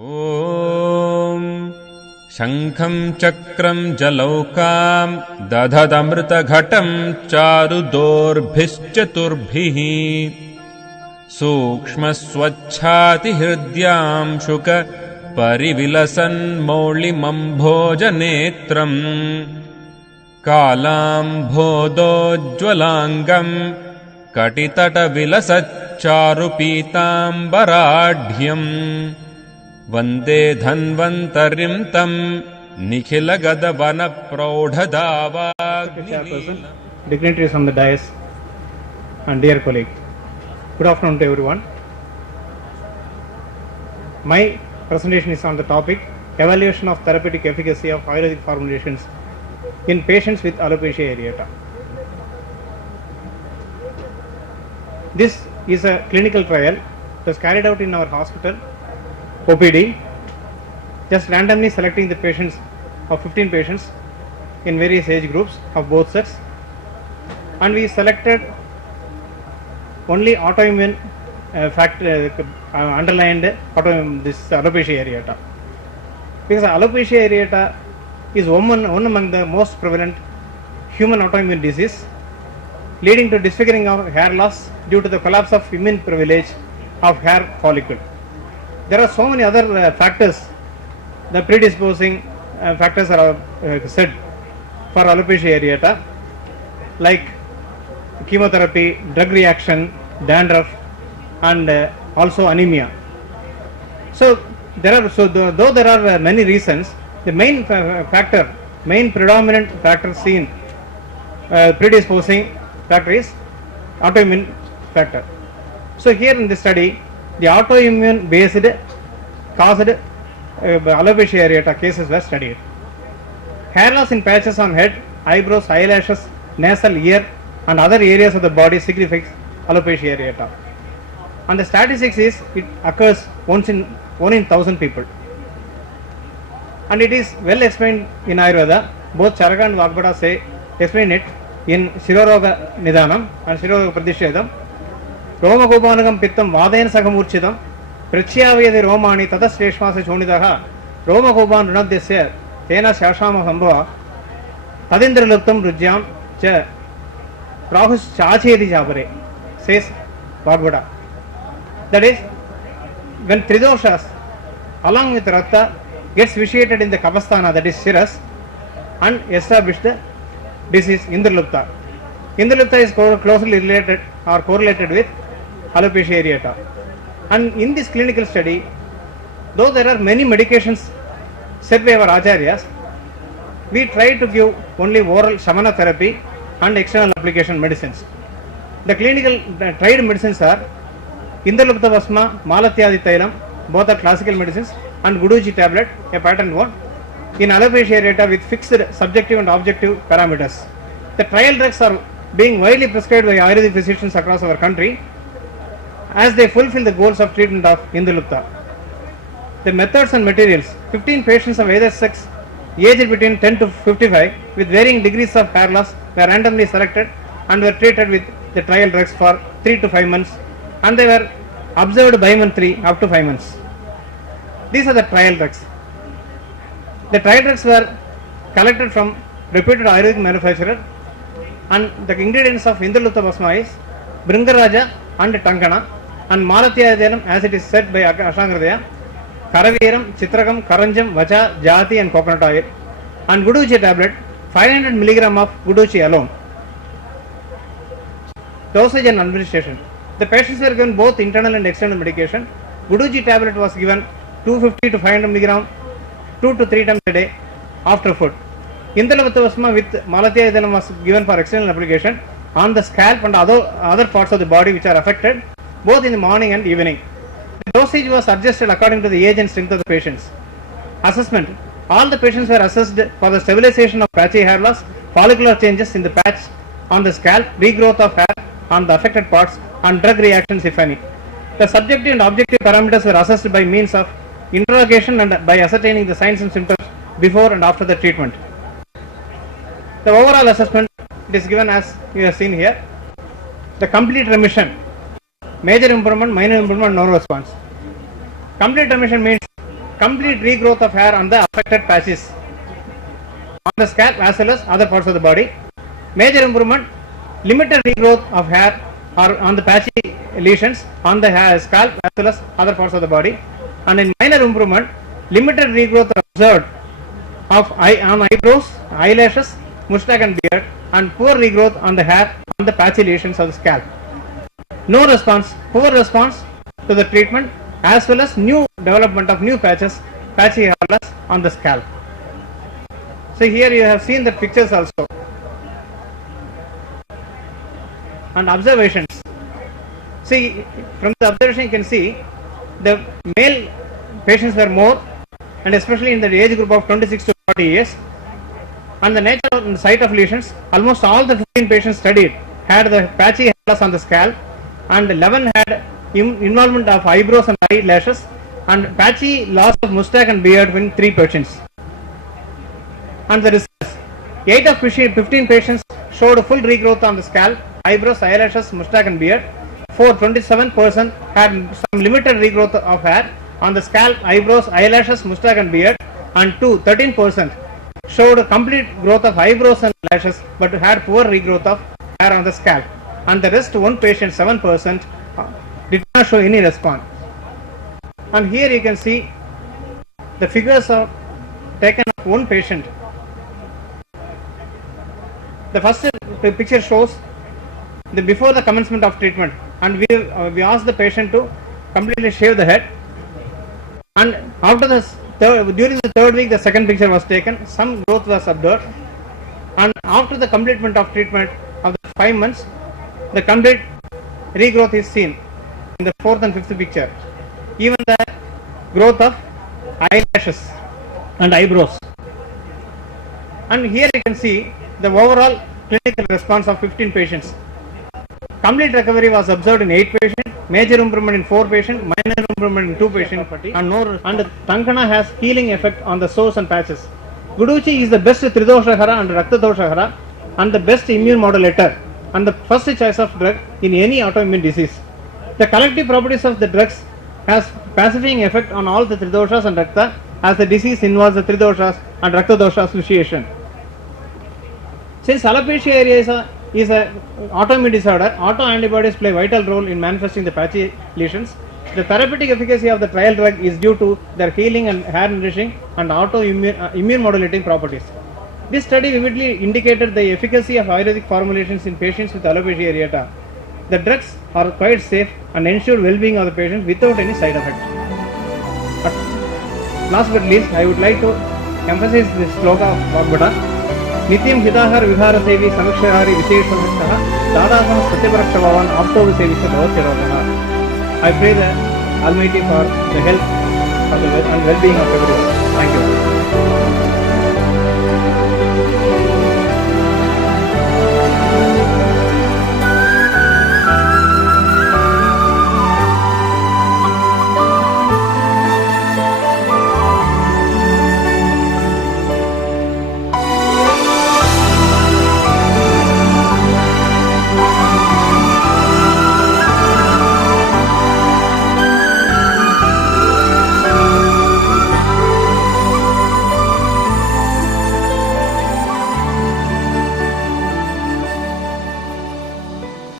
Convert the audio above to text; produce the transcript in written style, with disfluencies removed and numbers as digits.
ॐ शङ्खं चक्रं जलौकां दधदमृतघटं चारुदोर्भिश्चतुर्भिः सूक्ष्मस्वच्छातिहृद्यां शुक परिविलसन्मौलिमम्भोजनेत्रम् कालाम्भोदोज्ज्वलाङ्गं कटितटविलसच्चारुपीताम्बराढ्यम् वन्दे धन्वन्तरिं तं निखिलगदवनप्रौढदावाग्निलीलम्. Dignitaries on the dais and dear colleague, good afternoon to everyone. My presentation is on the topic evaluation of therapeutic efficacy of Ayurvedic formulations in patients with alopecia areata. This is a clinical trial that was carried out in our hospital OPD, just randomly selecting the patients of 15 patients in various age groups of both sex, and we selected only autoimmune underlined this alopecia areata, because alopecia areata is one among the most prevalent human autoimmune disease, leading to disfiguring of hair loss due to the collapse of immune privilege of hair follicle. There are so many other factors, the predisposing factors are said for alopecia areata, like chemotherapy, drug reaction, dandruff, and also anemia. So though there are many reasons, the main predominant factor seen predisposing factor is autoimmune factor. So here in this study, the autoimmune based caused alopecia areata cases were studied. Hair loss in patches on head, eyebrows, eyelashes, nasal, ear and other areas of the body signifies alopecia areata. And the statistics is it occurs one in 1,000 people. And it is well explained in Ayurveda. Both Charaka and Vagbhata say explain it in Shiroroga Nidanam and Shiroroga Pradishedam. Romakopanagam pittam vadayana sagamurchidam pratyavayade romani tadashreshmasa chonidaha romakopan runadesya tena shashama sambhava tadindraluptam rujyam cha prahus chachedi japare, says Bhagavata. That is, when Tridoshas along with Rakta gets vitiated in the Kapasthana, that is Shiras, and establish the disease Indralupta. Indralupta is closely related or correlated with alopecia areata. And in this clinical study, though there are many medications set by our acharyas, we try to give only oral shamana therapy and external application medicines. The clinical tried medicines are Indralupta Vasma, Malatyadi Thailam, both are classical medicines, and Guduji tablet, a patent one, in alopecia areata with fixed subjective and objective parameters. The trial drugs are being widely prescribed by Ayurvedic physicians across our country as they fulfill the goals of treatment of Indralupta. The methods and materials: 15 patients of either sex aged between 10 to 55 with varying degrees of hair loss were randomly selected and were treated with the trial drugs for 3 to 5 months, and they were observed bi-monthly up to 5 months. These are the trial drugs. The trial drugs were collected from reputed Ayurvedic manufacturer, and the ingredients of Indralupta Vasma is Bringaraja and Tankana, and Malatyadalam, as it is said by Ashangadaya, Karaviram, Chitrakam, Karanjam, Vacha, Jati and coconut oil, and Guduchi tablet, 500 mg of Guduchi alone. Dosage and administration: the patients were given both internal and external medication. Guduchi tablet was given 250 to 500 mg 2 to 3 times a day after food. Indralupta Vasma with Malatyadalam was given for external application on the scalp and other parts of the body which are affected, both in the morning and evening. The dosage was adjusted according to the age and strength of the patients. Assessment: all the patients were assessed for the stabilization of patchy hair loss, follicular changes in the patch on the scalp, regrowth of hair on the affected parts, and drug reactions if any. The subjective and objective parameters were assessed by means of interrogation and by ascertaining the signs and symptoms before and after the treatment. The overall assessment, it is given as you have seen here. The complete remission: major improvement, minor improvement, no response. Complete remission means complete regrowth of hair on the affected patches on the scalp as well as other parts of the body. Major improvement, limited regrowth of hair or on the patchy lesions on the hair, scalp as well as other parts of the body. And in minor improvement, limited regrowth observed of on eyebrows, eyelashes, mustache and beard, and poor regrowth on the hair on the patchy lesions of the scalp. No response, poor response to the treatment as well as new development of new patches, patchy hair loss on the scalp. So here you have seen the pictures also. And observations. See, from the observation you can see the male patients were more, and especially in the age group of 26 to 40 years. And the nature and site of lesions, almost all the 15 patients studied had the patchy hair loss on the scalp, and 11 had involvement of eyebrows and eyelashes, and patchy loss of mustache and beard in 3 patients. And the results, 8 of 15 patients showed full regrowth on the scalp, eyebrows, eyelashes, mustache and beard. 27% had some limited regrowth of hair on the scalp, eyebrows, eyelashes, mustache and beard, and 13% showed a complete growth of eyebrows and lashes but had poor regrowth of hair on the scalp. And the rest, 1 patient, 7%, did not show any response. And here you can see the figures are taken of 1 patient. The first picture shows the before the commencement of treatment, and we asked the patient to completely shave the head, and after this during the 3rd week the second picture was taken, some growth was observed, and after the completion of treatment of the 5 months the complete regrowth is seen in the 4th and 5th picture. Even the growth of eyelashes and eyebrows. And here you can see the overall clinical response of 15 patients. Complete recovery was observed in 8 patients, major improvement in 4 patients, minor improvement in 2 patients, and Tankana has healing effect on the sores and patches. Guduchi is the best Tridoshahara and Raktadoshahara and the best immune modulator and the first choice of drug in any autoimmune disease. The collective properties of the drugs has pacifying effect on all the Tridoshas and Rakta as the disease involves the Tridoshas and Raktadosha association. Since alopecia areata is an autoimmune disorder, autoantibodies play a vital role in manifesting the patchy lesions. The therapeutic efficacy of the trial drug is due to their healing and hair nourishing and immune modulating properties. This study vividly indicated the efficacy of Ayurvedic formulations in patients with alopecia areata. The drugs are quite safe and ensure well-being of the patient without any side effect. But last but least, I would like to emphasize this sloka of Vagbata. Nityam Hidahar Vihara Sevi Samikshahari Visheshamiktaha Dadasam Satyaparaksha Apto Visevisha Bhavatiravaha. I pray the Almighty for the health and well-being of everyone. Thank you.